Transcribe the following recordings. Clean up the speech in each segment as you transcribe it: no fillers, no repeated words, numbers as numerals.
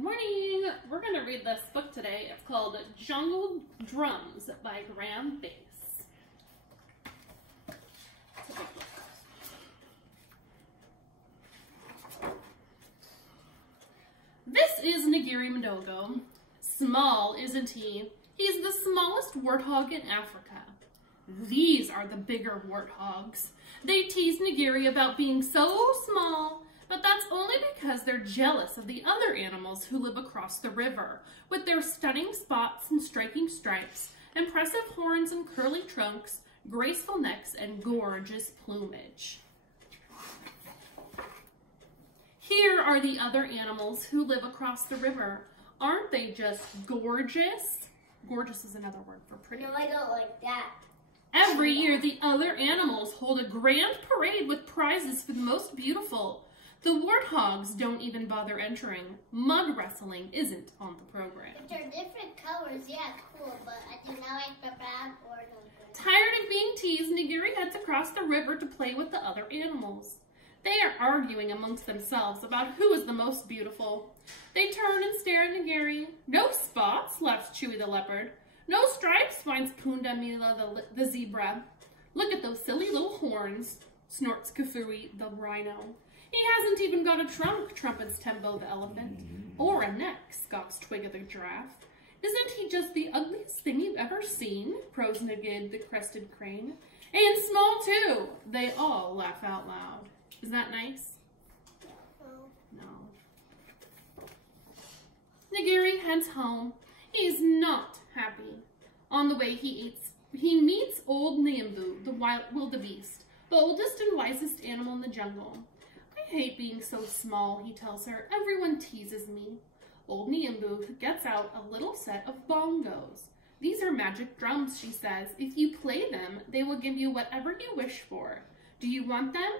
Good morning! We're going to read this book today. It's called Jungle Drums by Graeme. This is Ngiri Mdogo. Small, isn't he? He's the smallest warthog in Africa. These are the bigger warthogs. They tease Ngiri about being so small, but that's only because they're jealous of the other animals who live across the river, with their stunning spots and striking stripes, impressive horns and curly trunks, graceful necks, and gorgeous plumage. Here are the other animals who live across the river. Aren't they just gorgeous? Gorgeous is another word for pretty. No, I don't like that. Every year, the other animals hold a grand parade with prizes for the most beautiful. The warthogs don't even bother entering. Mud wrestling isn't on the program. If they're different colors, yeah, cool, but I do not like the brown or the green. Tired of being teased, Ngiri heads across the river to play with the other animals. They are arguing amongst themselves about who is the most beautiful. They turn and stare at Ngiri. No spots, laughs Chewy the leopard. No stripes, whines Punda Mila the zebra. Look at those silly little horns, snorts Kafui the rhino. He hasn't even got a trunk, trumpets Tembo the elephant. Or a neck, scoffs Twigga the giraffe. Isn't he just the ugliest thing you've ever seen, crows Nagid the crested crane. And small too. They all laugh out loud. Is that nice? No. Ngiri heads home. He's not happy. On the way he meets old Niambu, the wildebeest, the oldest and wisest animal in the jungle. I hate being so small, he tells her. Everyone teases me. Old Niambu gets out a little set of bongos. These are magic drums, she says. If you play them, they will give you whatever you wish for. Do you want them?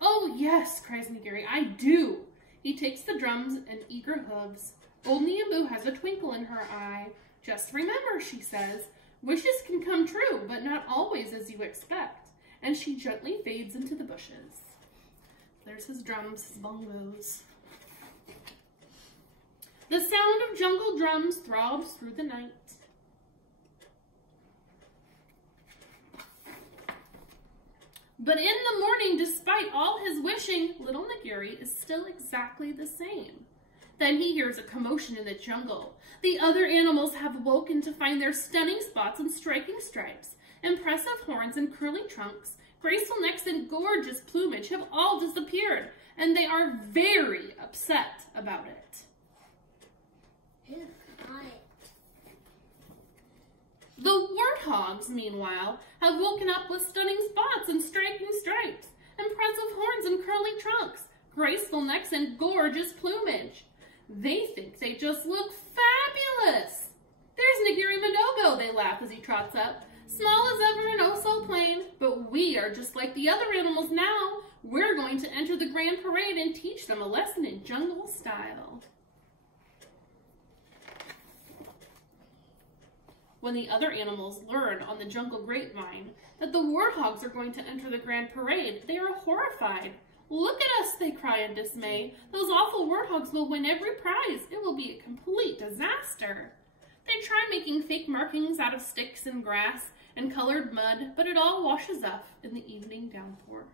Oh, yes, cries Ngiri, I do. He takes the drums and eager hooves. Old Niambu has a twinkle in her eye. Just remember, she says, wishes can come true, but not always as you expect. And she gently fades into the bushes. There's his drums, his bongos. The sound of jungle drums throbs through the night. But in the morning, despite all his wishing, little Ngiri is still exactly the same. Then he hears a commotion in the jungle. The other animals have woken to find their stunning spots and striking stripes, impressive horns and curly trunks, graceful necks and gorgeous plumage have all disappeared, and they are very upset about it. The warthogs, meanwhile, have woken up with stunning spots and striking stripes, impressive horns and curly trunks, graceful necks and gorgeous plumage. They think they just look fabulous. There's Ngiri Mdogo, they laugh as he trots up. Small as ever and oh so plain, but we are just like the other animals now. We're going to enter the grand parade and teach them a lesson in jungle style. When the other animals learn on the jungle grapevine that the warthogs are going to enter the grand parade, they are horrified. Look at us, they cry in dismay. Those awful warthogs will win every prize. It will be a complete disaster. They try making fake markings out of sticks and grass and colored mud, but it all washes up in the evening downpour.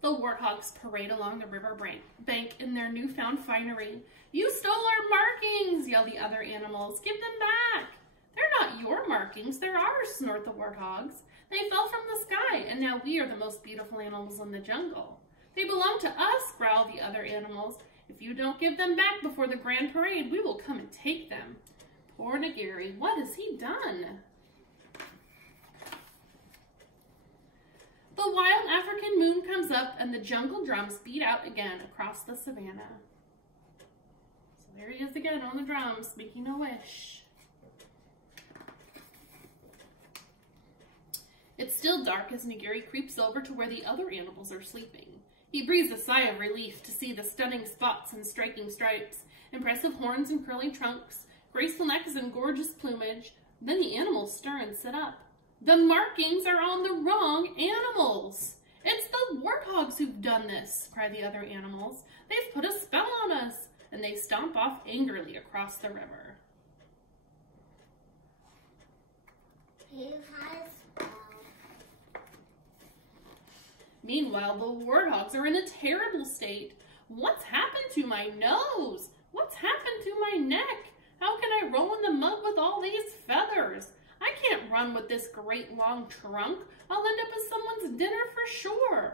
The warthogs parade along the river bank in their newfound finery. You stole our markings, yell the other animals. Give them back. They're not your markings, they're ours, snort the warthogs. They fell from the sky, and now we are the most beautiful animals in the jungle. They belong to us, growl the other animals. If you don't give them back before the grand parade, we will come and take them. Poor Ngiri, what has he done? The wild African moon comes up and the jungle drums beat out again across the savannah. So there he is again on the drums, making a wish. It's still dark as Ngiri creeps over to where the other animals are sleeping. He breathes a sigh of relief to see the stunning spots and striking stripes, impressive horns and curling trunks, graceful necks and gorgeous plumage. Then the animals stir and sit up. The markings are on the wrong animals. It's the warthogs who've done this, cry the other animals. They've put a spell on us, and they stomp off angrily across the river. Who has spell? Meanwhile, the warthogs are in a terrible state. What's happened to my nose? What's happened to my neck? How can I roll in the mud with all these feathers? I can't run with this great long trunk. I'll end up as someone's dinner for sure.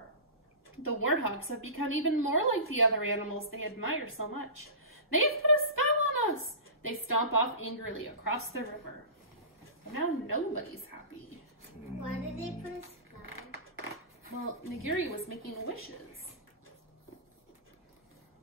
The warthogs have become even more like the other animals they admire so much. They've put a spell on us. They stomp off angrily across the river. Now nobody's happy. Why did they put a spell? Well, Nagiri was making wishes.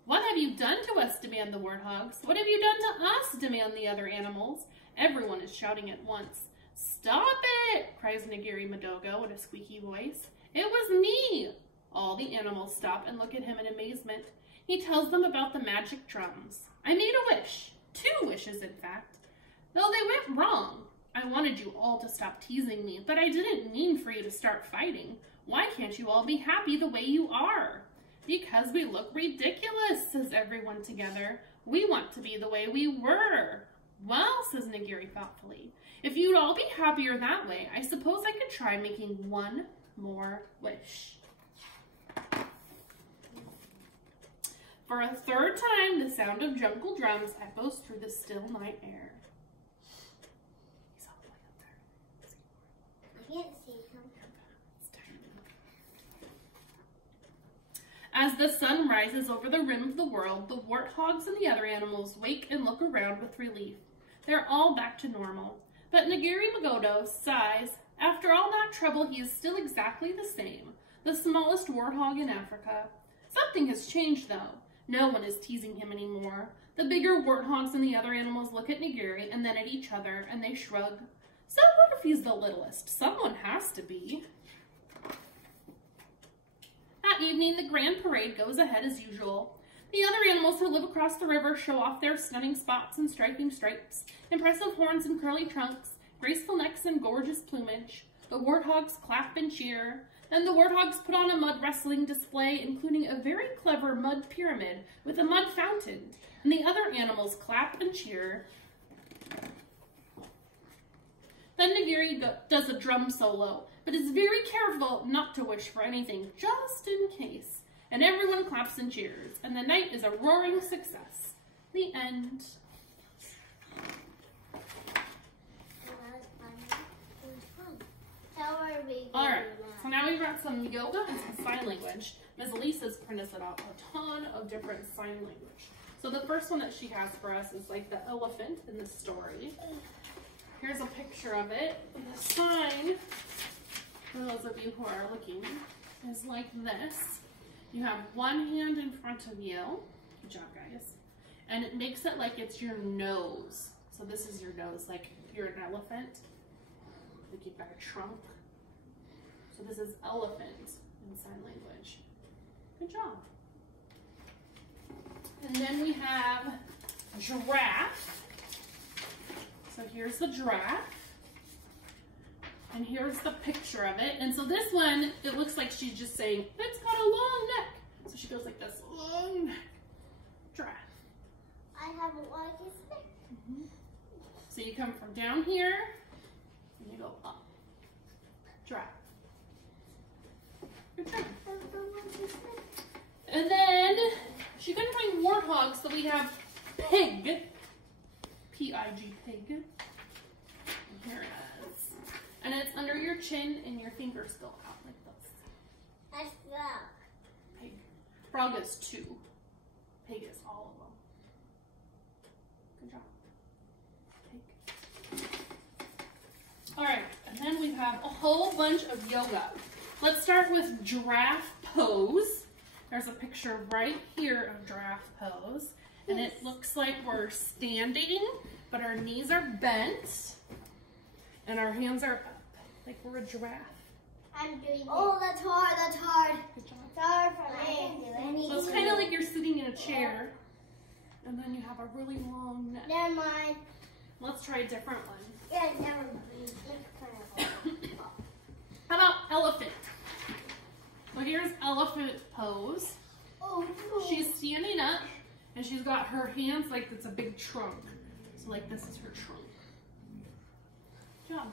What have you done to us? Demand the warthogs. What have you done to us? Demand the other animals. Everyone is shouting at once. Stop it! Cries Nagiri Madogo in a squeaky voice. It was me! All the animals stop and look at him in amazement. He tells them about the magic drums. I made a wish. 2 wishes, in fact. Though they went wrong. I wanted you all to stop teasing me, but I didn't mean for you to start fighting. Why can't you all be happy the way you are? Because we look ridiculous, says everyone together. We want to be the way we were. Well, says Nagiri thoughtfully, if you'd all be happier that way, I suppose I could try making one more wish. For a 3rd time, the sound of jungle drums echoes through the still night air. He's all the way up there. I can't see him. As the sun rises over the rim of the world, the warthogs and the other animals wake and look around with relief. They're all back to normal. But Nagiri Magodo sighs. After all that trouble, he is still exactly the same, the smallest warthog in Africa. Something has changed, though. No one is teasing him anymore. The bigger warthogs and the other animals look at Nagiri and then at each other, and they shrug. So what if he's the littlest? Someone has to be. That evening, the grand parade goes ahead as usual. The other animals who live across the river show off their stunning spots and striking stripes, impressive horns and curly trunks, graceful necks and gorgeous plumage. The warthogs clap and cheer. Then the warthogs put on a mud wrestling display, including a very clever mud pyramid with a mud fountain. And the other animals clap and cheer. Then Nagiri does a drum solo, but is very careful not to wish for anything, just in case. And everyone claps and cheers, and the night is a roaring success. The end. Alright, so now we've got some yoga and some sign language. Ms. Lisa's printed out a ton of different sign language. So the first one that she has for us is like the elephant in the story. Here's a picture of it. The sign, for those of you who are looking, is like this. You have one hand in front of you. Good job, guys. And it makes it like it's your nose. So this is your nose, like if you're an elephant, like you've got a trunk. So this is elephant in sign language. Good job. And then we have giraffe. So here's the giraffe. And here's the picture of it. And so this one, it looks like she's just saying, it's got a long neck. So she goes like this, long neck. Giraffe. I have a long neck. Mm-hmm. So you come from down here, and you go up. Giraffe. Good job. And then, she couldn't find warthog, so we have pig. P-I-G, pig. And here it is. And it's under your chin and your fingers go out like this. That's frog. Pig. Frog is 2. Pig is all of them. Good job. Pig. Alright, and then we have a whole bunch of yoga. Let's start with giraffe pose. There's a picture right here of giraffe pose. And it looks like we're standing, but our knees are bent. And our hands are up, like we're a giraffe. I'm doing it. Oh, that's hard, that's hard. Good job. It's hard for me. So it's kind of like you're sitting in a chair, and then you have a really long neck. Never mind. Let's try a different one. Yeah, never mind. pose. Oh, no. She's standing up, and she's got her hands like it's a big trunk. So like this is her trunk. Good job.